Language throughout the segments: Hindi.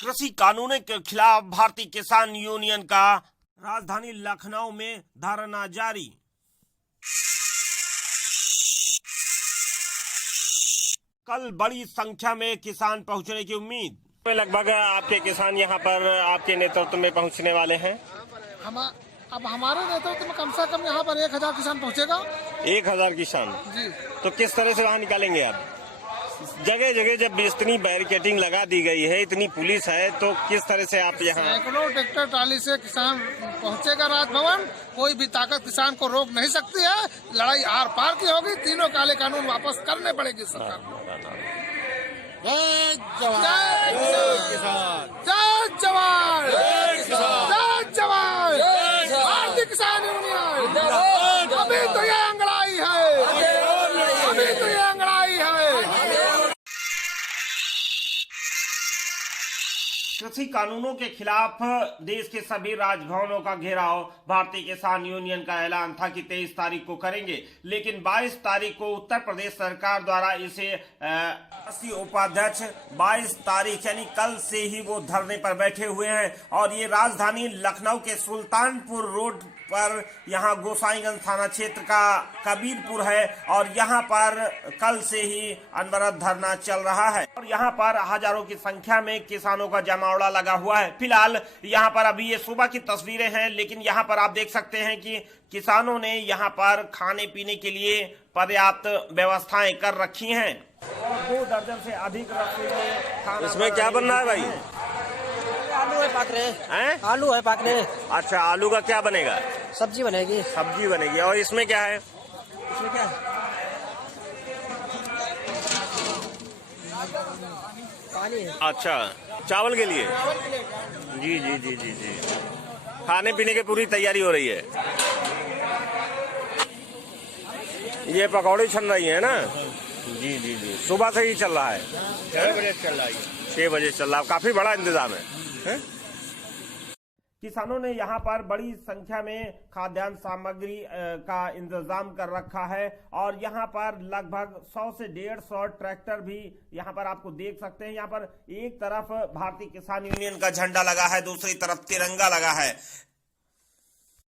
कृषि कानूनों के खिलाफ भारतीय किसान यूनियन का राजधानी लखनऊ में धरना जारी। कल बड़ी संख्या में किसान पहुंचने की उम्मीद। लगभग आपके किसान यहां पर आपके नेतृत्व में पहुंचने वाले हैं। अब हमारे नेतृत्व में कम से कम यहाँ पर 1000 किसान पहुँचेगा। 1000 किसान जी। तो किस तरह से वहाँ निकालेंगे आप? जगह जगह जब इतनी बैरिकेडिंग लगा दी गई है, इतनी पुलिस है, तो किस तरह से आप यहाँ? सैकड़ों ट्रैक्टर ट्राली से किसान पहुँचेगा राजभवन। कोई भी ताकत किसान को रोक नहीं सकती है। लड़ाई आर पार की होगी। तीनों काले कानून वापस करने पड़ेगी सरकार को। जय जवान, जय जवान, जय जवान, भारतीय किसान यूनियन। अभी तो ये अंगड़ाई है, अभी तो ये अंगड़ाई है। कृषि कानूनों के खिलाफ देश के सभी राजभवनों का घेराव भारतीय किसान यूनियन का ऐलान था कि 23 तारीख को करेंगे, लेकिन 22 तारीख को उत्तर प्रदेश सरकार द्वारा इसे उपाध्यक्ष 22 तारीख यानी कल से ही वो धरने पर बैठे हुए हैं। और ये राजधानी लखनऊ के सुल्तानपुर रोड पर यहाँ गोसाईगंज थाना क्षेत्र का कबीरपुर है और यहाँ पर कल से ही अनवरत धरना चल रहा है और यहाँ पर हजारों की संख्या में किसानों का जमावड़ा लगा हुआ है। फिलहाल यहाँ पर अभी ये सुबह की तस्वीरें हैं, लेकिन यहाँ पर आप देख सकते हैं कि किसानों ने यहाँ पर खाने पीने के लिए पर्याप्त व्यवस्थाएं कर रखी हैं और 2 दर्जन से अधिक रसोई। इसमें क्या बन रहा है भाई? आलू है पाक रहे हैं? आलू है पाक रहे। अच्छा, आलू का क्या बनेगा? सब्जी बनेगी। सब्जी बनेगी। और इसमें क्या है? इसमें क्या है? पानी है। अच्छा, चावल के लिए। जी जी जी जी जी। खाने पीने की पूरी तैयारी हो रही है। ये पकौड़े छन रही है ना? जी जी जी। सुबह से ही चल रहा है। 6 बजे चल रहा है। 6 बजे चल रहा है। काफी बड़ा इंतजाम है। किसानों ने यहाँ पर बड़ी संख्या में खाद्यान्न सामग्री का इंतजाम कर रखा है और यहाँ पर लगभग 100 से 150 ट्रैक्टर भी यहाँ पर आपको देख सकते हैं। यहाँ पर एक तरफ भारतीय किसान यूनियन का झंडा लगा है, दूसरी तरफ तिरंगा लगा है।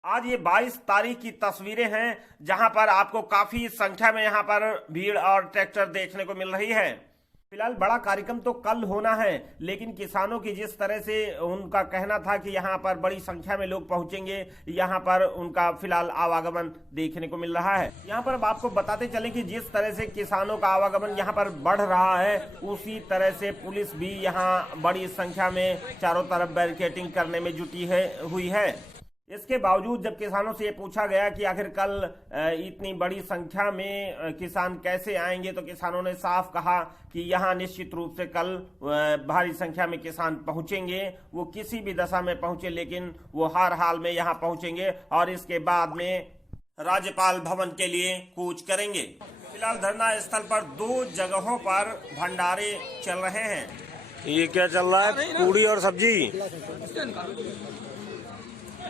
आज ये 22 तारीख की तस्वीरें हैं जहां पर आपको काफी संख्या में यहाँ पर भीड़ और ट्रैक्टर देखने को मिल रही है। फिलहाल बड़ा कार्यक्रम तो कल होना है, लेकिन किसानों की जिस तरह से उनका कहना था कि यहाँ पर बड़ी संख्या में लोग पहुंचेंगे, यहाँ पर उनका फिलहाल आवागमन देखने को मिल रहा है। यहाँ पर अब आपको बताते चले कि जिस तरह से किसानों का आवागमन यहाँ पर बढ़ रहा है, उसी तरह से पुलिस भी यहाँ बड़ी संख्या में चारों तरफ बैरिकेडिंग करने में जुटी हुई है। इसके बावजूद जब किसानों से ये पूछा गया कि आखिर कल इतनी बड़ी संख्या में किसान कैसे आएंगे, तो किसानों ने साफ कहा कि यहाँ निश्चित रूप से कल भारी संख्या में किसान पहुंचेंगे। वो किसी भी दशा में पहुंचे, लेकिन वो हर हाल में यहाँ पहुंचेंगे और इसके बाद में राज्यपाल भवन के लिए कूच करेंगे। फिलहाल धरना स्थल पर 2 जगहों पर भंडारे चल रहे हैं। ये क्या चल रहा है? पूड़ी और सब्जी।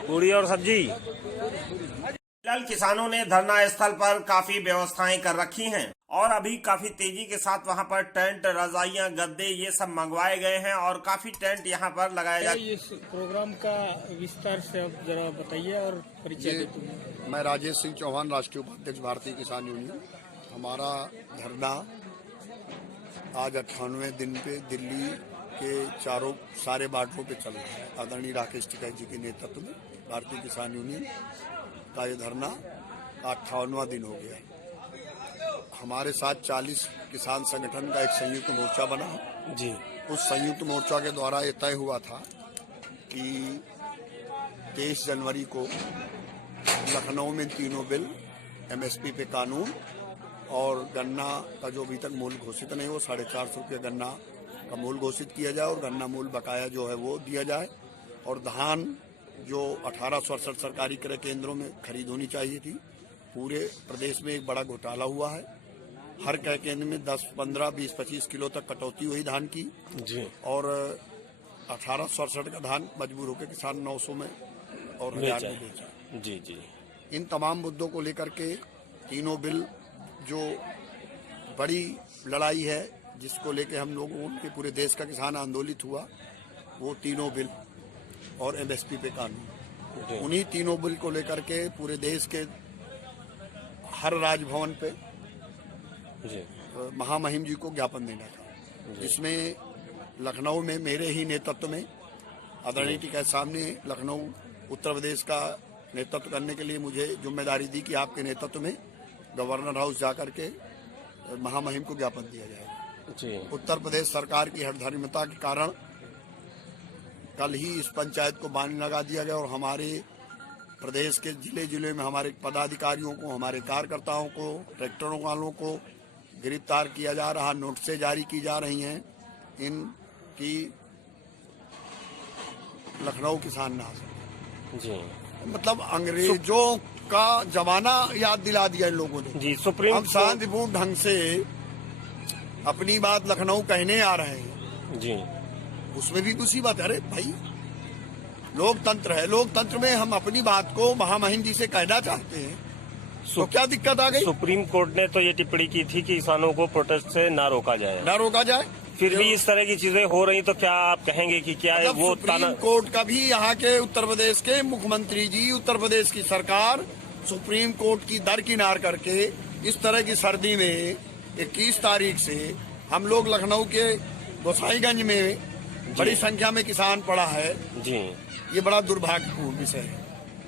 पूड़ी और सब्जी। फिलहाल किसानों ने धरना स्थल पर काफी व्यवस्थाएं कर रखी हैं और अभी काफी तेजी के साथ वहां पर टेंट, रजाइयां, गद्दे ये सब मंगवाए गए हैं और काफी टेंट यहां पर लगाए जा। इस प्रोग्राम का विस्तार से आप जरा बताइए और परिचय देते। मैं राजेश सिंह चौहान, राष्ट्रीय उपाध्यक्ष भारतीय किसान यूनियन। हमारा धरना आज 98वें दिन पे दिल्ली के सारे बार्डरों पे चल रहा है। आदरणीय राकेश टिकैत जी के नेतृत्व में भारतीय किसान यूनियन का ये धरना 58वां दिन हो गया है। हमारे साथ 40 किसान संगठन का एक संयुक्त मोर्चा बना जी। उस संयुक्त मोर्चा के द्वारा ये तय हुआ था कि 23 जनवरी को लखनऊ में तीनों बिल, MSP पे कानून और गन्ना का जो अभी तक मूल्य घोषित नहीं, वो 450 रुपये गन्ना का मूल्य घोषित किया जाए और गन्ना मूल्य बकाया जो है वो दिया जाए। और धान जो 1868 सरकारी क्रय केंद्रों में खरीद होनी चाहिए थी, पूरे प्रदेश में एक बड़ा घोटाला हुआ है। हर क्रय केंद्र में 10, 15, 20, 25 किलो तक कटौती हुई धान की जी। और 1868 का धान मजबूर होकर किसान 900 में और 1000 में बेचा जी जी। इन तमाम मुद्दों को लेकर के तीनों बिल जो बड़ी लड़ाई है, जिसको लेके हम लोगों के पूरे देश का किसान आंदोलित हुआ, वो तीनों बिल और एमएसपी पे कानून, उन्हीं तीनों बिल को लेकर के पूरे देश के हर राजभवन पे महामहिम जी को ज्ञापन देना था, जिसमें लखनऊ में मेरे ही नेतृत्व में आदरणीय टीका साहब ने लखनऊ उत्तर प्रदेश का नेतृत्व करने के लिए मुझे जिम्मेदारी दी कि आपके नेतृत्व में गवर्नर हाउस जाकर के महामहिम को ज्ञापन दिया जाएगा। उत्तर प्रदेश सरकार की हठधर्मिता के कारण कल ही इस पंचायत को बांध लगा दिया गया और हमारे प्रदेश के जिले जिले में हमारे पदाधिकारियों को, हमारे कार्यकर्ताओं को, ट्रैक्टरों वालों को गिरफ्तार किया जा रहा, नोटिसें जारी की जा रही हैं। इनकी लखनऊ किसान ना जी, मतलब अंग्रेजों का जमाना याद दिला दिया इन लोगों ने जी। सुप्रीम हम शांतिपूर्ण ढंग से अपनी बात लखनऊ कहने आ रहे हैं जी, उसमें भी मुसीबत है। अरे भाई लोकतंत्र है, लोकतंत्र में हम अपनी बात को महामहिम जी से कहना चाहते हैं तो क्या दिक्कत आ गई? सुप्रीम कोर्ट ने तो ये टिप्पणी की थी कि किसानों को प्रोटेस्ट से ना रोका जाए, फिर भी इस तरह की चीजें हो रही तो क्या आप कहेंगे कि क्या मतलब वो सुप्रीम कोर्ट का भी यहाँ के उत्तर प्रदेश के मुख्यमंत्री जी, उत्तर प्रदेश की सरकार सुप्रीम कोर्ट की दरकिनार करके इस तरह की सर्दी में 21 तारीख से हम लोग लखनऊ के गोसाईगंज में बड़ी संख्या में किसान पड़ा है जी, ये बड़ा दुर्भाग्यपूर्ण विषय है।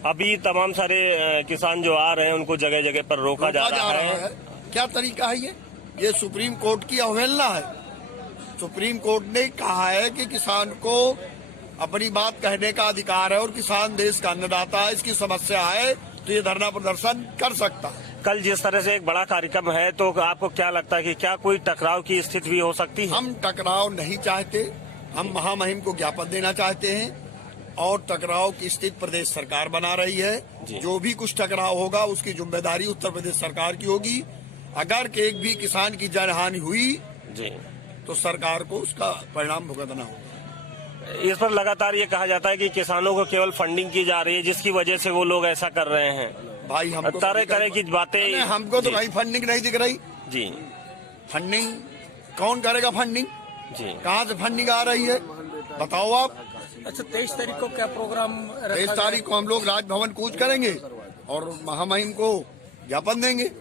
अभी तमाम सारे किसान जो आ रहे हैं उनको जगह जगह पर रोका जा रहा है। क्या तरीका है ये सुप्रीम कोर्ट की अवहेलना है। सुप्रीम कोर्ट ने कहा है कि किसान को अपनी बात कहने का अधिकार है और किसान देश का अन्नदाता है, इसकी समस्या है तो ये धरना प्रदर्शन कर सकता है। कल जिस तरह से एक बड़ा कार्यक्रम है तो आपको क्या लगता है कि क्या कोई टकराव की स्थिति भी हो सकती है? हम टकराव नहीं चाहते, हम महामहिम को ज्ञापन देना चाहते हैं और टकराव की स्थिति प्रदेश सरकार बना रही है। जो भी कुछ टकराव होगा उसकी जिम्मेदारी उत्तर प्रदेश सरकार की होगी। अगर एक भी किसान की जनहानि हुई जी तो सरकार को उसका परिणाम भुगतना होगा। इस पर लगातार ये कहा जाता है कि किसानों को केवल फंडिंग की जा रही है जिसकी वजह से वो लोग ऐसा कर रहे हैं। भाई हमको तरह तरह की बातें, हमको तो कहीं फंडिंग नहीं दिख रही जी। फंडिंग कौन करेगा? फंडिंग जी कहाँ से फंडिंग आ रही है बताओ आप। अच्छा 23 तारीख को क्या प्रोग्राम? 23 तारीख को हम लोग राजभवन कूच करेंगे और महामहिम को ज्ञापन देंगे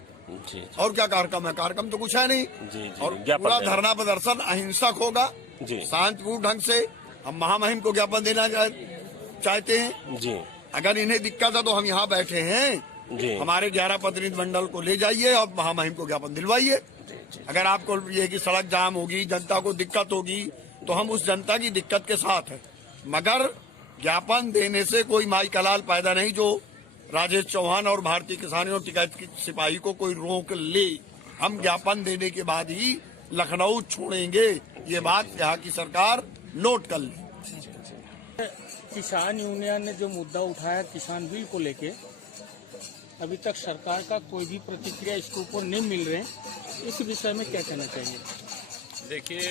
जी। और क्या कार्यक्रम है? कार्यक्रम तो कुछ है नहीं जी। और पूरा धरना प्रदर्शन अहिंसक होगा जी, शांतिपूर्ण ढंग से हम महामहिम को ज्ञापन देना चाहते हैं जी। अगर इन्हें दिक्कत है तो हम यहाँ बैठे हैं जी, हमारे 11 प्रतिनिधि मंडल को ले जाइए और महामहिम को ज्ञापन दिलवाइए। अगर आपको ये कि सड़क जाम होगी, जनता को दिक्कत होगी तो हम उस जनता की दिक्कत के साथ हैं, मगर ज्ञापन देने से कोई माई कलाल पैदा नहीं जो राजेश चौहान और भारतीय किसान और टिकैत की सिपाही को कोई रोक ले। हम ज्ञापन देने के बाद ही लखनऊ छोड़ेंगे, ये बात यहाँ की सरकार नोट कर ले। किसान यूनियन ने जो मुद्दा उठाया किसान बिल को लेके, अभी तक सरकार का कोई भी प्रतिक्रिया इसके ऊपर नहीं मिल रहे, इस विषय में क्या कहना चाहिए? देखिए,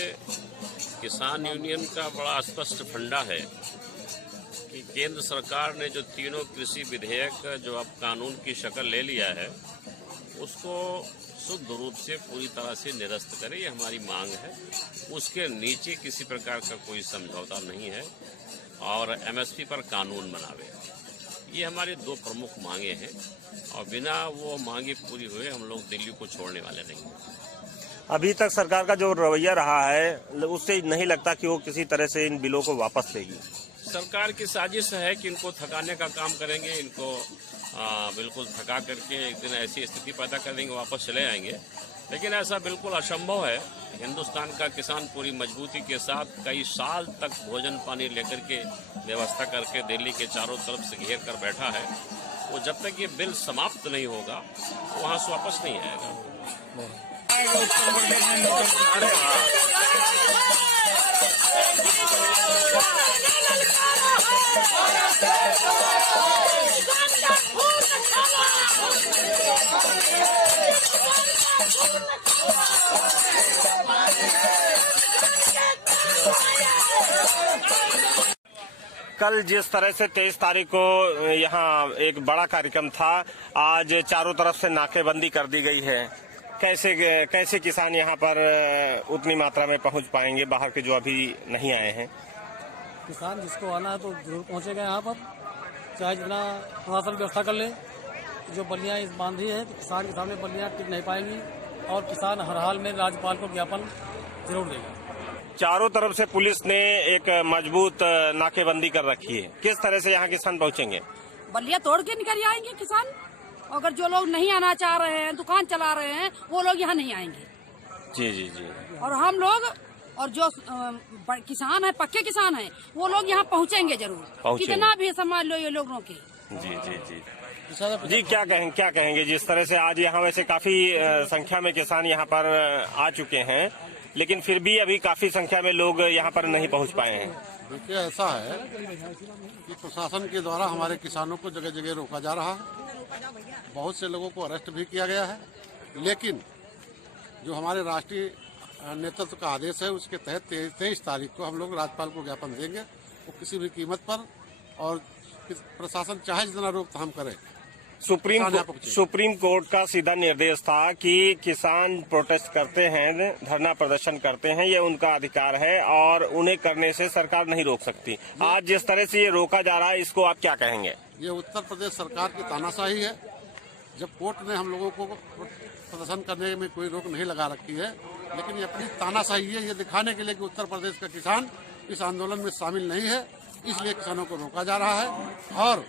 किसान यूनियन का बड़ा स्पष्ट फंडा है कि केंद्र सरकार ने जो तीनों कृषि विधेयक जो अब कानून की शक्ल ले लिया है उसको शुद्ध रूप से पूरी तरह से निरस्त करे, ये हमारी मांग है। उसके नीचे किसी प्रकार का कोई समझौता नहीं है और एमएसपी पर कानून बनावे, ये हमारी दो प्रमुख मांगे हैं और बिना वो मांगे पूरी हुए हम लोग दिल्ली को छोड़ने वाले नहीं हैं। अभी तक सरकार का जो रवैया रहा है उससे नहीं लगता कि वो किसी तरह से इन बिलों को वापस लेगी। सरकार की साजिश है कि इनको थकाने का काम करेंगे, इनको बिल्कुल थका करके एक दिन ऐसी स्थिति पैदा कर देंगे, वापस चले आएंगे, लेकिन ऐसा बिल्कुल असंभव है। हिंदुस्तान का किसान पूरी मजबूती के साथ कई साल तक भोजन पानी लेकर के व्यवस्था करके दिल्ली के चारों तरफ से घेर कर बैठा है। वो जब तक ये बिल समाप्त नहीं होगा वहाँ से वापस नहीं आएगा। कल जिस तरह से 23 तारीख को यहाँ एक बड़ा कार्यक्रम था, आज चारों तरफ से नाकेबंदी कर दी गई है। कैसे किसान यहाँ पर उतनी मात्रा में पहुँच पाएंगे बाहर के जो अभी नहीं आए हैं? किसान जिसको आना है तो जरूर पहुंचेगा यहाँ पर, चाहे जितना प्रशासन व्यवस्था कर ले। जो बल्लियाँ इस बांधी है तो किसान के सामने बल्लियाँ टिक नहीं पाएंगी और किसान हर हाल में राज्यपाल को ज्ञापन जरूर देगा। चारों तरफ से पुलिस ने एक मजबूत नाकेबंदी कर रखी है, किस तरह से यहाँ किसान पहुँचेंगे? बल्लियाँ तोड़ के निकल आएंगे किसान। अगर जो लोग नहीं आना चाह रहे हैं, दुकान चला रहे हैं, वो लोग यहाँ नहीं आएंगे। जी जी जी। और हम लोग और जो किसान है, पक्के किसान हैं, वो लोग यहाँ पहुँचेंगे जरूर, कितना भी समझ लो ये लोगों के। जी जी जी जी। क्या कहेंगे जिस तरह से आज यहाँ वैसे काफी संख्या में किसान यहाँ पर आ चुके हैं, लेकिन फिर भी अभी काफी संख्या में लोग यहाँ पर नहीं पहुँच पाए हैं। देखिए, ऐसा है कि प्रशासन के द्वारा हमारे किसानों को जगह जगह रोका जा रहा है, बहुत से लोगों को अरेस्ट भी किया गया है, लेकिन जो हमारे राष्ट्रीय नेतृत्व का आदेश है उसके तहत 23 तारीख को हम लोग राज्यपाल को ज्ञापन देंगे। वो किसी भी कीमत पर, और प्रशासन चाहे जितना रोकथाम करे। सुप्रीम कोर्ट का सीधा निर्देश था कि किसान प्रोटेस्ट करते हैं, धरना प्रदर्शन करते हैं, ये उनका अधिकार है और उन्हें करने से सरकार नहीं रोक सकती। आज जिस तरह से ये रोका जा रहा है, इसको आप क्या कहेंगे? ये उत्तर प्रदेश सरकार की तानाशाही है। जब कोर्ट ने हम लोगों को प्रदर्शन करने में कोई रोक नहीं लगा रखी है, लेकिन ये अपनी तानाशाही है, ये दिखाने के लिए कि उत्तर प्रदेश का किसान इस आंदोलन में शामिल नहीं है, इसलिए किसानों को रोका जा रहा है। और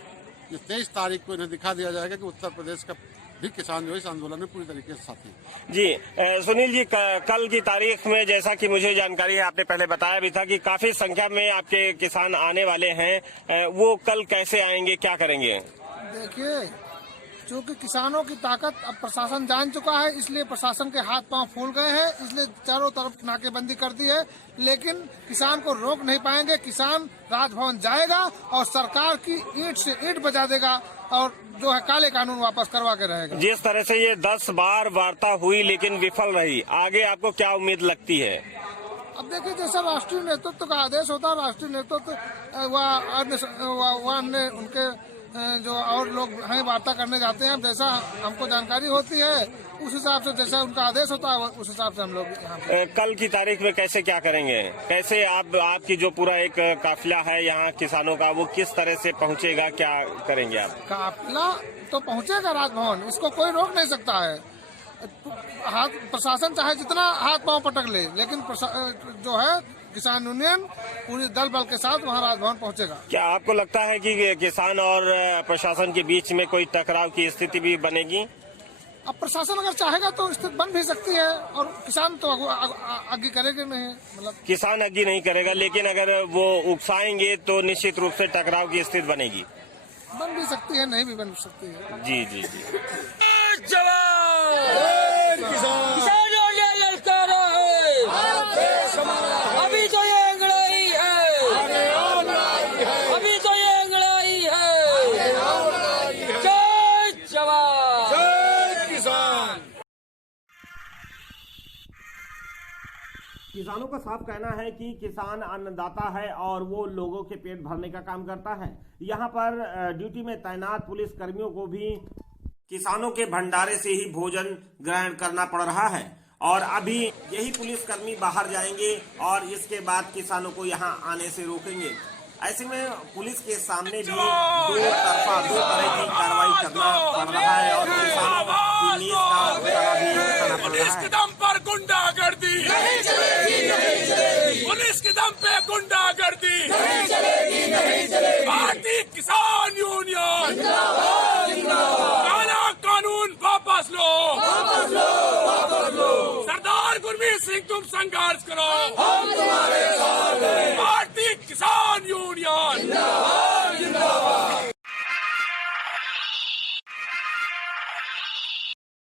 ये 23 तारीख को इन्हें दिखा दिया जाएगा कि उत्तर प्रदेश का भी किसान जो इस आंदोलन में पूरी तरीके से साथी है। जी सुनील जी, कल की तारीख में जैसा कि मुझे जानकारी है, आपने पहले बताया भी था कि काफी संख्या में आपके किसान आने वाले हैं, वो कल कैसे आएंगे, क्या करेंगे? देखिए, चूँकि किसानों की ताकत अब प्रशासन जान चुका है, इसलिए प्रशासन के हाथ पांव फूल गए हैं, इसलिए चारों तरफ नाकेबंदी कर दी है, लेकिन किसान को रोक नहीं पाएंगे। किसान राजभवन जाएगा और सरकार की ईंट से ईंट बजा देगा और जो है काले कानून वापस करवा के रहेगा। जिस तरह से ये 10 बार वार्ता हुई लेकिन विफल रही, आगे आपको क्या उम्मीद लगती है? अब देखिए, जैसा राष्ट्रीय नेतृत्व का आदेश होता है, राष्ट्रीय नेतृत्व वह अन्य उनके जो और लोग हैं वार्ता करने जाते हैं, जैसा हमको जानकारी होती है उस हिसाब से, जैसा उनका आदेश होता है उस हिसाब से हम लोग यहाँ कल की तारीख में कैसे क्या करेंगे? कैसे आपकी जो पूरा एक काफिला है यहाँ किसानों का, वो किस तरह से पहुँचेगा, क्या करेंगे आप? काफिला तो पहुँचेगा राजभवन, इसको कोई रोक नहीं सकता है। प्रशासन चाहे जितना हाथ पांव पटक ले, लेकिन जो है किसान यूनियन पूरी दल बल के साथ वहाँ राजभवन पहुँचेगा। क्या आपको लगता है कि किसान और प्रशासन के बीच में कोई टकराव की स्थिति भी बनेगी? अब प्रशासन अगर चाहेगा तो स्थिति बन भी सकती है, और किसान तो आगे करेगा नहीं, मतलब किसान आगे नहीं करेगा, लेकिन अगर वो उकसाएंगे तो निश्चित रूप से टकराव की स्थिति बनेगी। बन भी सकती है, नहीं भी बन सकती है। जी जी जी। किसानों ने ललकारा है, अभी तो ये अंगड़ाई है, अभी तो ये अंगड़ाई है। जय जवान, जय किसान। किसानों का साफ कहना है कि किसान अन्नदाता है और वो लोगों के पेट भरने का काम करता है। यहाँ पर ड्यूटी में तैनात पुलिस कर्मियों को भी किसानों के भंडारे से ही भोजन ग्रहण करना पड़ रहा है, और अभी यही पुलिसकर्मी बाहर जाएंगे और इसके बाद किसानों को यहाँ आने से रोकेंगे। ऐसे में पुलिस के सामने भी दो तरह की कार्रवाई करना पड़ रहा है और किसानों की नींद का उतारा भी उठाना पड़ रहा है। पुलिस के दम पर गुंडागर्दी नहीं चलेगी, नहीं चलेगी। पुलिस के दम पे गुंडागर्दी नहीं चलेगी, नहीं चलेगी। भारतीय किसान यूनियन काला कानून वापस लो, वापस लो, वापस लो। सरदार गुरमीत सिंह, तुम संघर्ष करो, हम तुम्हारे साथ हैं। भारतीय किसान यूनियन